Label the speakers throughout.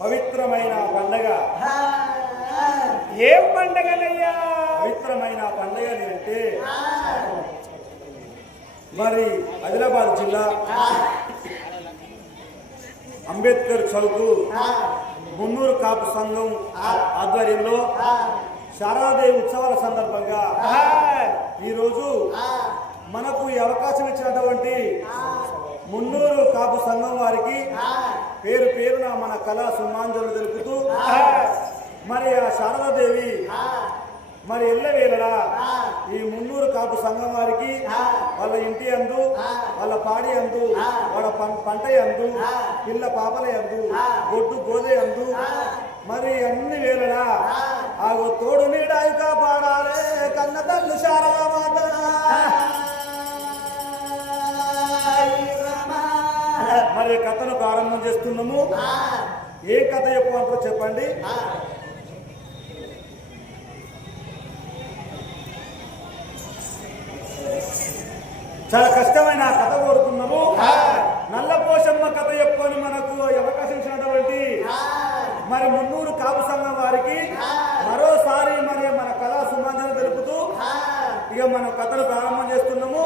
Speaker 1: పవిత్రమైన పండగ.
Speaker 2: ఏం పండగలయ్యా?
Speaker 1: పవిత్రమైన పండగ అంటే మరి ఆదిలాబాద్ జిల్లా అంబేద్కర్ చౌక్ మున్నూరు కాపు సంఘం ఆధ్వర్యంలో శారదాదేవి ఉత్సవాల సందర్భంగా ఈరోజు మనకు ఈ అవకాశం ఇచ్చినటువంటి మున్నూరు కాపు సంఘం వారికి పేరు పేరున మన కళా సుమాంజలు తెలుపుతూ మరి ఆ శారదాదేవి మరి ఎల్లవేళలా ఈ మున్నూరు కాపు సంఘం వారికి వాళ్ళ ఇంటి అందు వాళ్ళ పాడి అందు వాళ్ళ పంట అందు పిల్ల పాపల అందు గొడ్డు గోదే అందు మరి అన్ని వేళలా ఆ తోడు నీడాయి కాపాడాలే కన్న తల్లు శారదామాత మరి కథను ప్రారంభం చేస్తున్నాము. ఏ కథ చెప్పమంటారో చెప్పండి. చాలా కష్టమైన కథ కోరుతున్నాము నల్ల పోషమ్మ కథ చెప్పుకొని మనకు అవకాశం ఇచ్చినటువంటి మరి మున్నూరు కాపు సంఘం వారికి మరోసారి మరి మన కళా సుమాంజన తెలుపుతూ ఇక మనం కథను ప్రారంభం చేస్తున్నాము.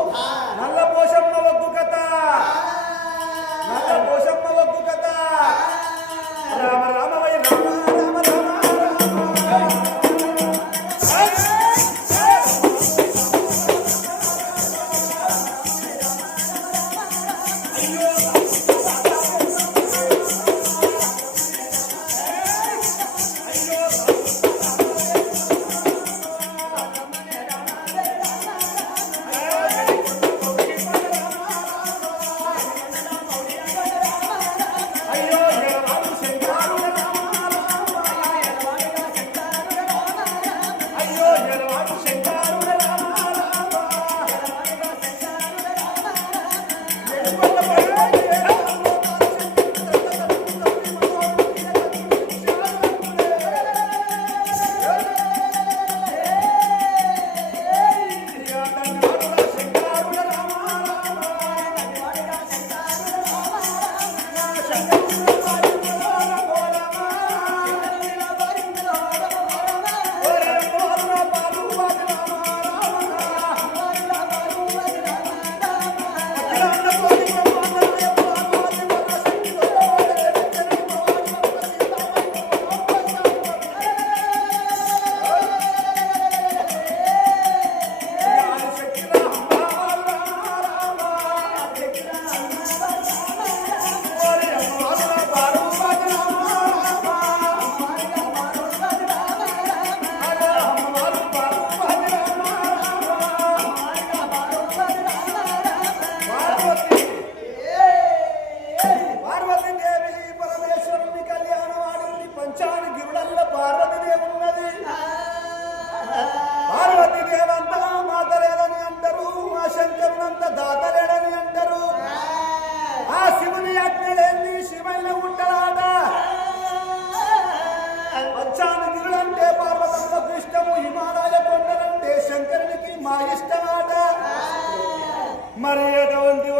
Speaker 1: Maria, don't do